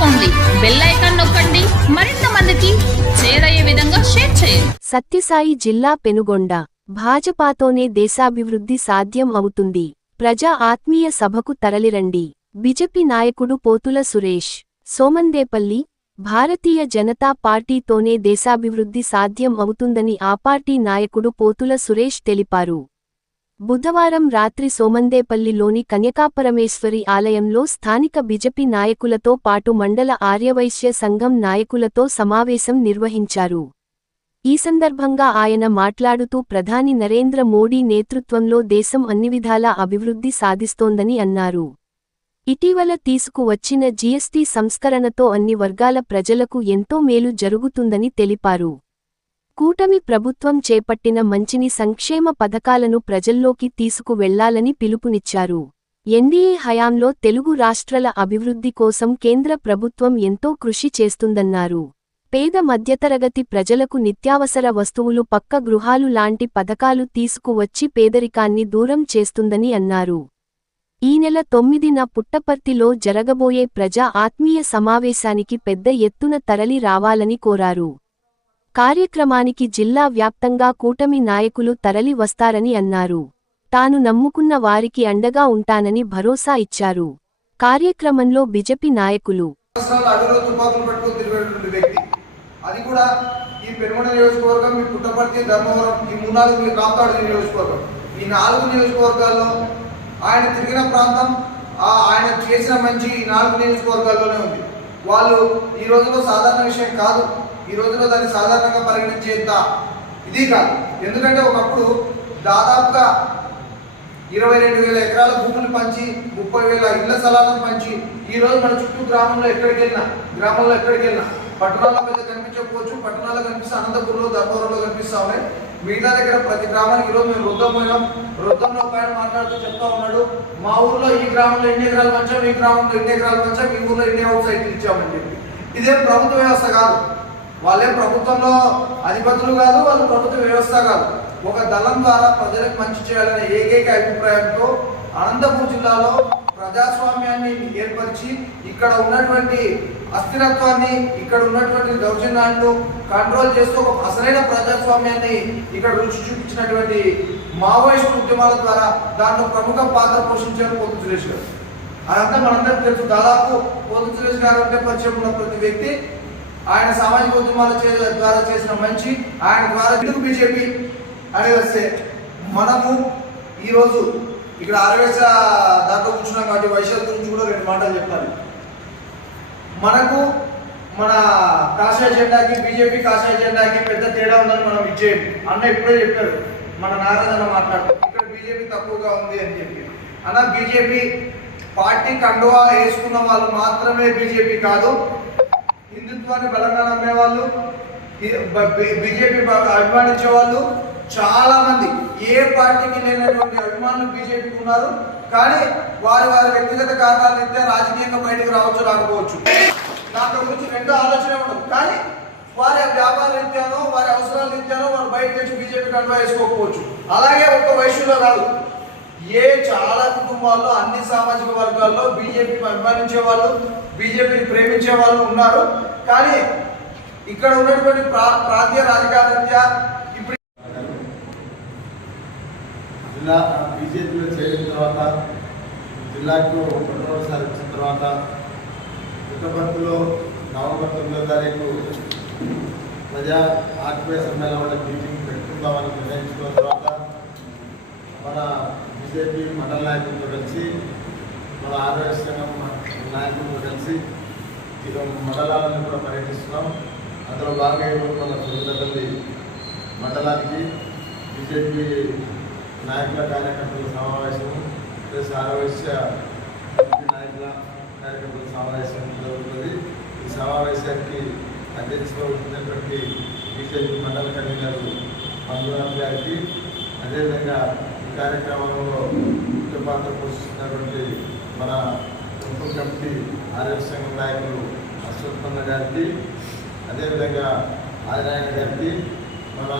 Subscribe bell icon నొక్కండి. మరింత మందికి చేరయ్యే విధంగా షేర్ చేయండి. సత్యసాయి జిల్లా పెనుగొండ. భాజపాతోనే దేశాభివృద్ధి సాధ్యం అవుతుంది. ప్రజా ఆత్మీయ సభకు తరలిరండి. బిజెపి నాయకుడు పోతుల సురేష్. సోమందేపల్లి. భారతీయ జనతా పార్టీతోనే దేశాభివృద్ధి సాధ్యం అవుతుందని ఆ పార్టీ నాయకుడు పోతుల సురేష్ తెలిపారు. బుధవారం రాత్రి సోమందేపల్లిలోని కన్యకాపరమేశ్వరి ఆలయంలో స్థానిక బిజెపి నాయకులతో పాటు మండల ఆర్యవైశ్య సంఘం నాయకులతో సమావేశం నిర్వహించారు. ఈ సందర్భంగా ఆయన మాట్లాడుతూ ప్రధాని నరేంద్ర మోడీ నేతృత్వంలో దేశం అన్నివిధాలా అభివృద్ధి సాధిస్తోందని అన్నారు. ఇటీవల తీసుకువచ్చిన జీఎస్టీ సంస్కరణతో అన్ని వర్గాల ప్రజలకు ఎంతో మేలు జరుగుతుందని తెలిపారు. కూటమి ప్రభుత్వం చేపట్టిన మంచిని సంక్షేమ పథకాలను ప్రజల్లోకి తీసుకువెళ్ళాలని పిలుపునిచ్చారు. ఎన్డీఏ హయాంలో తెలుగు రాష్ట్రాల అభివృద్ధి కోసం కేంద్ర ప్రభుత్వం ఎంతో కృషి చేస్తుందన్నారు. పేద మధ్యతరగతి ప్రజలకు నిత్యావసర వస్తువులు పక్క గృహాలు లాంటి పథకాలు తీసుకువచ్చి పేదరికాన్ని దూరం చేస్తుందని అన్నారు. ఈ నెల తొమ్మిదిన పుట్టపర్తిలో జరగబోయే ప్రజా ఆత్మీయ సమావేశానికి పెద్ద ఎత్తున తరలి రావాలని కోరారు. కార్యక్రమానికి జిల్లా వ్యాప్తంగా కూటమి నాయకులు తరలి వస్తారని అన్నారు. తాను నమ్ముకున్న వారికి అండగా ఉంటానని భరోసా ఇచ్చారు. కార్యక్రమంలో బిజెపి నాయకులు అది కూడా ఈ పెనుగొండ నియోజకవర్గం పుట్టపర్తి ధర్మవరం ఈ మీ కాంతాడు నియోజకవర్గం. ఈ నాలుగు నియోజకవర్గాల్లో ఆయన తిరిగిన ప్రాంతం ఆయన చేసిన మంచి ఈ నాలుగు నియోజకవర్గాల్లోనే ఉంది. వాళ్ళు ఈ రోజులో సాధారణ విషయం కాదు. ఈ రోజులో దాన్ని సాధారణంగా పరిగణించేంత ఇది కాదు. ఎందుకంటే ఒకప్పుడు దాదాపుగా ఇరవై రెండు వేల ఎకరాల భూములు పంచి ముప్పై వేల ఇళ్ళ స్థలాలను పంచి ఈ రోజు మన చుట్టూ గ్రామంలో ఎక్కడికి వెళ్ళినా గ్రామంలో ఎక్కడికి వెళ్ళినా పట్టణాల్లో పెద్ద కనిపించకపోవచ్చు పట్టణాల్లో కనిపిస్తే అనంతపురంలో ధర్మవరంలో కనిపిస్తా ఉన్నాయి. మిగతా దగ్గర ప్రతి గ్రామానికి ఈరోజు మేము వృద్ధం పోయినాం. వృద్ధంలో పైన మాట్లాడుతూ చెప్తా ఉన్నాడు మా ఊర్లో ఈ గ్రామంలో ఎన్ని ఎకరాలు పంచాం? ఈ గ్రామంలో ఎన్ని ఎకరాలు పంచాం? ఈ ఊర్లో ఎన్ని హౌస్ సైట్లు ఇచ్చామని చెప్పి. ఇదేం ప్రభుత్వ వ్యవస్థ కాదు. వాళ్ళేం ప్రభుత్వంలో అధిపతులు కాదు వాళ్ళు ప్రభుత్వ వ్యవస్థ కాదు. ఒక దళం ద్వారా ప్రజలకు మంచి చేయాలనే ఏకైక అభిప్రాయంతో అనంతపూర్ జిల్లాలో ప్రజాస్వామ్యాన్ని ఏర్పరిచి ఇక్కడ ఉన్నటువంటి అస్థిరత్వాన్ని ఇక్కడ ఉన్నటువంటి దౌర్జన్యాలను కంట్రోల్ చేస్తూ ఒక అసలైన ప్రజాస్వామ్యాన్ని ఇక్కడ రుచి చూపించినటువంటి మావోయిస్టు ఉద్యమాల ద్వారా దాంట్లో ప్రముఖ పాత్ర పోషించారు పోతు సురేష్ గారు. అదంతా మనందరికీ తెలుసు. దాదాపు పోతు సురేష్ గారు అంటే పరిచయం ఉన్న ప్రతి వ్యక్తి ఆయన సామాజిక ఉద్యమాల చే- ద్వారా చేసిన మంచి ఆయన ద్వారా ఎందుకు బీజేపీ అని వస్తే మనము ఈరోజు ఇక్కడ ఆరవేశ దాకా కూర్చున్నాం కాబట్టి వైశాఖ గురించి కూడా రెండు మాటలు చెప్పాలి. మనకు మన కాషాయ జెండాకి బీజేపీ కాషాయ జెండాకి పెద్ద తేడా ఉందని మనం ఇచ్చేయండి. అన్న ఇప్పుడే చెప్పారు. మన నారాయణ అన్న మాట్లాడు ఇక్కడ బీజేపీ తక్కువగా ఉంది అని చెప్పి. అన్న బీజేపీ పార్టీ కండువా వేసుకున్న వాళ్ళు మాత్రమే బీజేపీ కాదు. హిందుత్వాన్ని బలంగా నమ్మేవాళ్ళు బీజేపీ అభిమానించే వాళ్ళు చాలా మంది ఏ పార్టీకి లేనటువంటి అభిమానులు బీజేపీకి ఉన్నారు. కానీ వారి వారి వ్యక్తిగత కారణాలు ఇస్తే రాజకీయంగా బయటకు రావచ్చు రాకపోవచ్చు. దాంట్లో గురించి రెండో ఆలోచన ఉండదు. కానీ వారి వ్యాపార రీత్యానో వారి అవసరాల రీత్యానో వారు బయటకు వచ్చి బీజేపీ కండువా వేసుకోకపోవచ్చు అలాగే ఒక వయసులో కాదు ఏ చాలా కుటుంబాల్లో అన్ని సామాజిక వర్గాల్లో బీజేపీ అభిమానించే వాళ్ళు బీజేపీని ప్రేమించే వాళ్ళు ఉన్నారు. కానీ ఇక్కడ ఉన్నటువంటి ప్రా ప్రాంతీయ రాజకీయ ఇప్పుడు జిల్లా బీజేపీలో చేరిన తర్వాత జిల్లాకు రెండవసారి వచ్చిన తర్వాత పుట్టపర్తిలో నవంబర్ తొమ్మిదో తారీఖు ప్రజా ఆత్మీయ సమ్మేళనం మీటింగ్ పెట్టుకుందామని నిర్ణయించుకున్న తర్వాత మన బీజేపీ మండల నాయకులతో కలిసి మన ఆరోగ్య సంఘం నాయకులతో కలిసి ఈరోజు మండలాలను కూడా పర్యటిస్తున్నాం. అందులో భాగంగా ఈరోజు మన సొంతపల్లి మండలానికి బీజేపీ నాయకుల కార్యకర్తల సమావేశం ప్లస్ ఆరోగ్య నాయకుల కార్యకర్తల సమావేశం జరుగుతుంది. ఈ సమావేశానికి అధ్యక్షులు ఉన్నటువంటి బీజేపీ మండల కన్వీనర్ మంజునాథ్ గారికి అదేవిధంగా కార్యక్రమంలో ముఖ్య పాత్ర పోషిస్తున్నటువంటి మన ఉప్పు కమిటీ ఆరోగ్య సంఘం నాయకులు అశ్వత్థన్న గారికి అదేవిధంగా ఆదినారాయణ గారికి మన